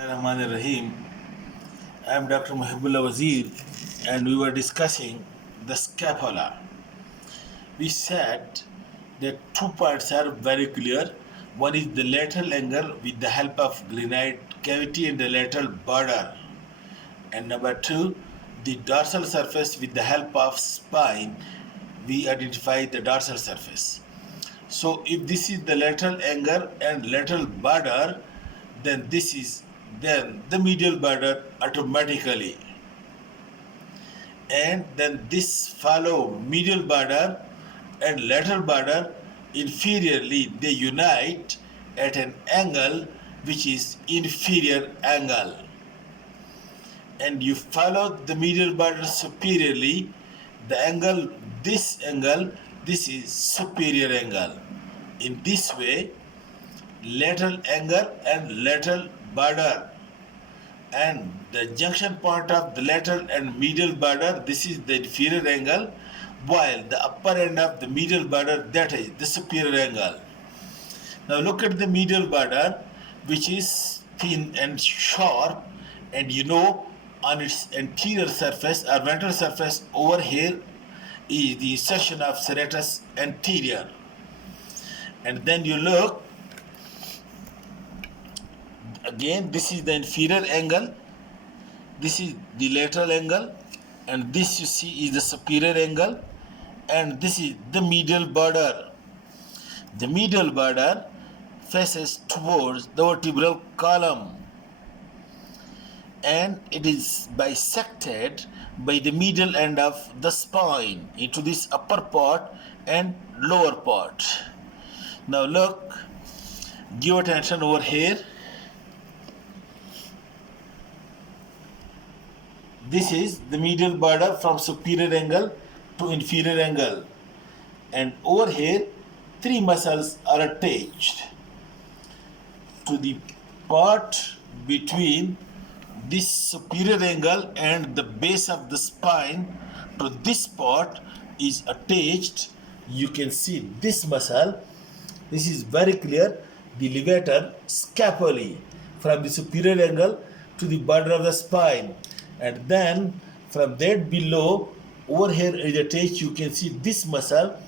Rahman Rahim. I am Dr. Muhibbullah Wazir, and we were discussing the scapula. We said that two parts are very clear. One is the lateral angle with the help of glenoid cavity and the lateral border, and number two, the dorsal surface with the help of spine. We identify the dorsal surface. So if this is the lateral angle and lateral border, then the medial border automatically, and then this follow medial border and lateral border inferiorly, they unite at an angle which is inferior angle, and you follow the medial border superiorly, the angle, this is superior angle. In this way, lateral angle and lateral border, and the junction point of the lateral and medial border, this is the inferior angle, while the upper end of the medial border, that is the superior angle. Now look at the medial border, which is thin and sharp, and on its anterior surface or ventral surface over here is the insertion of serratus anterior. And then you look again, this is the inferior angle, this is the lateral angle, and this you see is the superior angle, and this is the medial border. The medial border faces towards the vertebral column, and it is bisected by the medial end of the spine into this upper part and lower part. Now look, give attention over here. This is the medial border from superior angle to inferior angle, and over here three muscles are attached to the part between this superior angle and the base of the spine. To this part is attached, you can see this muscle, this is very clear, the levator scapulae, from the superior angle to the border of the spine, and then from that below over here is attached, you can see this muscle,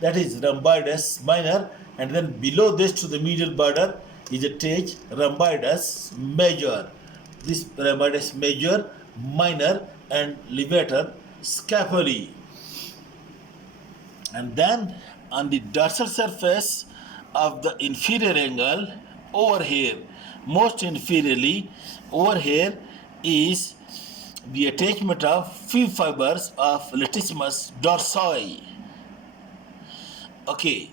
that is rhomboides minor, and then below this to the medial border is attached rhomboides major. This rhomboides major, minor, and levator scapulae. And then on the dorsal surface of the inferior angle over here, most inferiorly over here, is the attachment of few fibers of latissimus dorsi. Okay,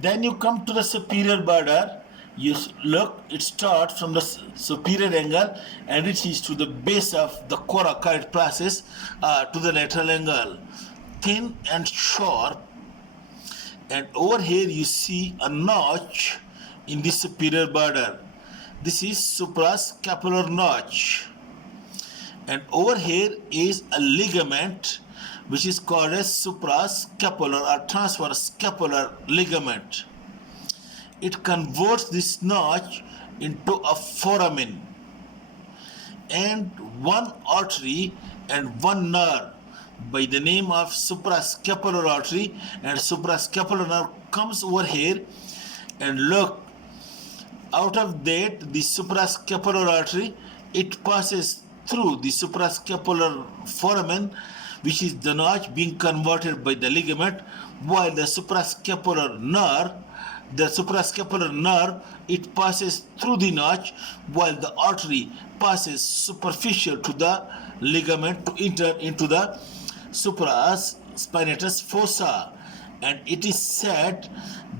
then you come to the superior border. You look, it starts from the superior angle and it is to the base of the coracoid process to the lateral angle, thin and sharp. And over here you see a notch in the superior border. This is suprascapular notch. And over here is a ligament which is called as suprascapular or transverse scapular ligament. It converts this notch into a foramen, and one artery and one nerve by the name of suprascapular artery and suprascapular nerve comes over here, and look, out of that the suprascapular artery, it passes through the suprascapular foramen, which is the notch being converted by the ligament, while the suprascapular nerve, it passes through the notch, while the artery passes superficial to the ligament to enter into the supraspinatus fossa. And it is said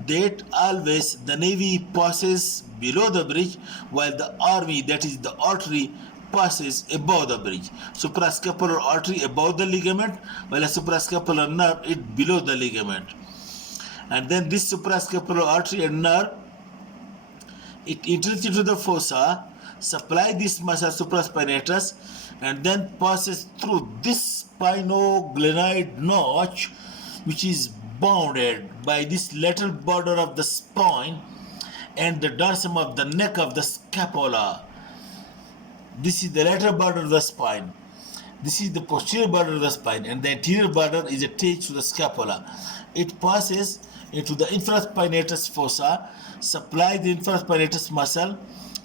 that always the navy passes below the bridge, while the army, that is the artery, passes above the bridge. Suprascapular artery above the ligament, while a suprascapular nerve is below the ligament. And then this suprascapular artery and nerve, it enters into the fossa, supply this muscle supraspinatus, and then passes through this spinoglenoid notch, which is bounded by this lateral border of the spine and the dorsum of the neck of the scapula. This is the lateral border of the spine. This is the posterior border of the spine, and the anterior border is attached to the scapula. It passes into the infraspinatus fossa, supply the infraspinatus muscle,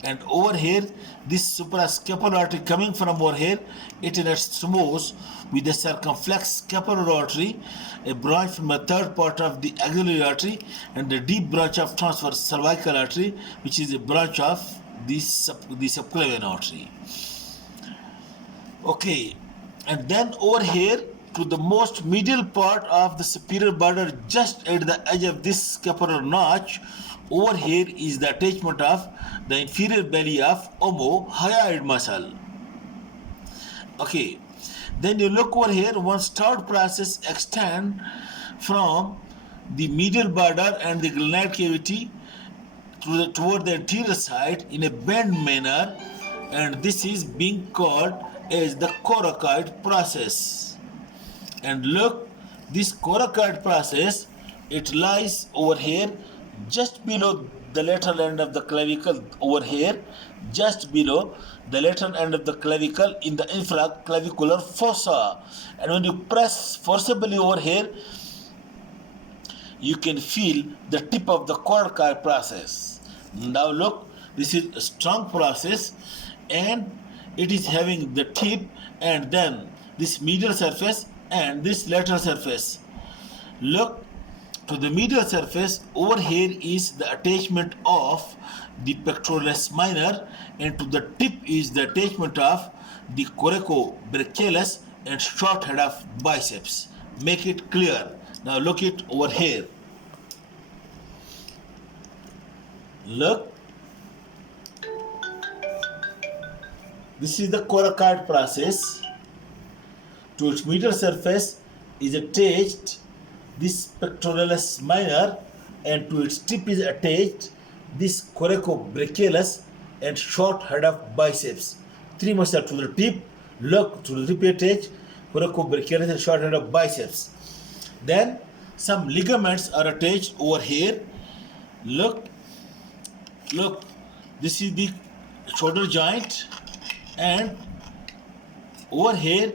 and over here, this suprascapular artery coming from over here, it anastomosis with the circumflex scapular artery, a branch from the third part of the axillary artery, and the deep branch of transverse cervical artery, which is a branch of the subclavian artery. Okay, and then over here to the most medial part of the superior border, just at the edge of this scapular notch, over here is the attachment of the inferior belly of omohyoid muscle. Okay, then you look over here, one stout process extend from the medial border and the glenoid cavity toward the anterior side in a bend manner, and this is being called as the coracoid process. And look, this coracoid process, it lies over here just below the lateral end of the clavicle, over here just below the lateral end of the clavicle in the infraclavicular fossa. And when you press forcibly over here, you can feel the tip of the coracoid process. Now look, this is a strong process, and it is having the tip and then this medial surface and this lateral surface. Look, to the medial surface, over here is the attachment of the pectoralis minor, and to the tip is the attachment of the coracobrachialis and short head of biceps. Make it clear. Now look it over here. Look, this is the coracoid process. To its medial surface is attached this pectoralis minor, and to its tip is attached this coracobrachialis and short head of biceps. Three muscles to the tip. Look, to the tip attached coracobrachialis and short head of biceps. Then some ligaments are attached over here. Look, this is the shoulder joint, and over here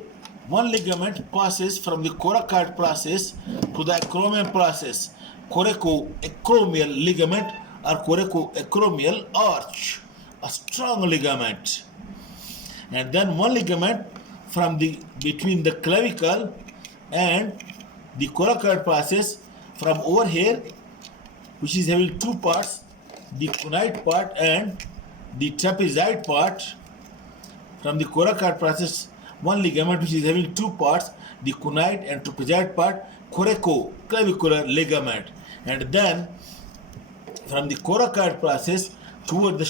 one ligament passes from the coracoid process to the acromion process, coracoacromial ligament or coracoacromial arch, a strong ligament. And then one ligament from between the clavicle and the coracoid process from over here, which is having two parts, the conite part and the trapezoid part. From the coracoid process, one ligament which is having two parts, the conite and trapezoid part, coracoclavicular ligament. And then from the coracoid process toward the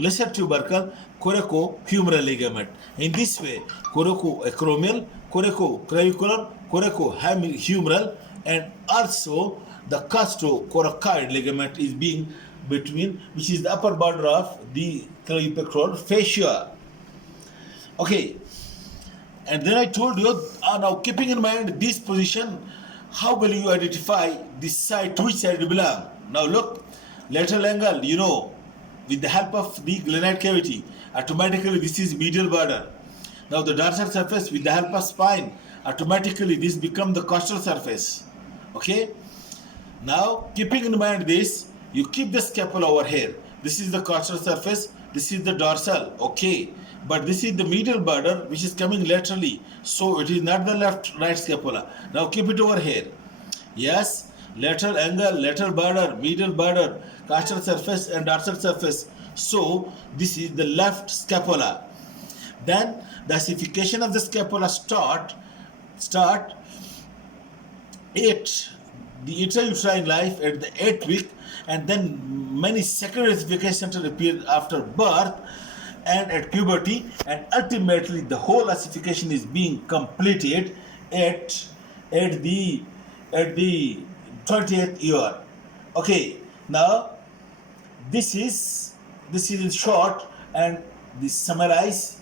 lesser tubercle, coracohumeral ligament. In this way, coracoacromial, coracoclavicular, coracohumeral, and also the costocoracoid ligament is being between, which is the upper border of the clavipectoral fascia. Okay, and then I told you, now keeping in mind this position, how will you identify this side, to which side you belong? Now look, lateral angle, you know, with the help of the glenoid cavity, automatically this is medial border. Now the dorsal surface, with the help of spine, automatically this becomes the costal surface. Okay, now keeping in mind this, you keep the scapula over here. This is the costal surface, this is the dorsal, okay, but this is the medial border which is coming laterally, so it is not the right scapula. Now keep it over here. Yes, lateral angle, lateral border, medial border, costal surface and dorsal surface, so this is the left scapula. Then the ossification of the scapula start at the intrauterine life at the 8th week, and then many secondary ossification centers appear after birth and at puberty, and ultimately the whole ossification is being completed at the 20th year. Okay, now this is in short, and this summarize.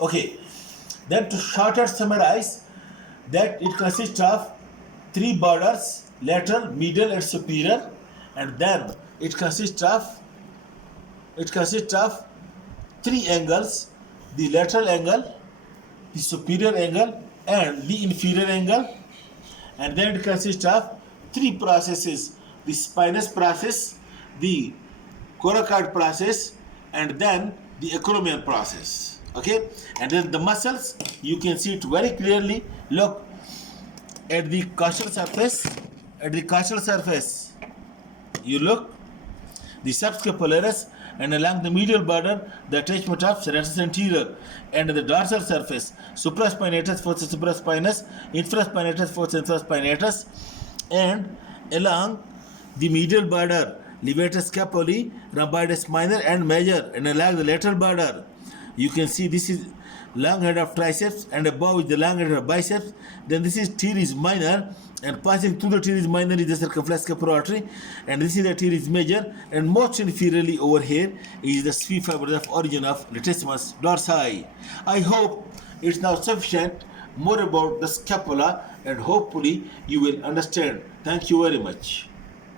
Okay, then to shorter summarize, that it consists of three borders, lateral, medial and superior, and then it consists of it consists of three angles: the lateral angle, the superior angle, and the inferior angle. And then it consists of three processes: the spinous process, the coracoid process, and then the acromion process. Okay, and then the muscles, you can see it very clearly. Look at the costal surface. At the costal surface, you look the subscapularis, and along the medial border, the attachment of serratus anterior, and the dorsal surface, supraspinatus versus supraspinous, infraspinatus versus infraspinatus, and along the medial border, levator scapulae, rhomboides minor and major, and along the lateral border, you can see this is long head of triceps, and above is the long head of biceps. Then this is teres minor, and passing through the teres minor is the circumflex scapular artery, and this is the teres major, and most inferiorly over here is the sphere fiber of origin of latissimus dorsi. I hope it's now sufficient more about the scapula, and hopefully you will understand. Thank you very much.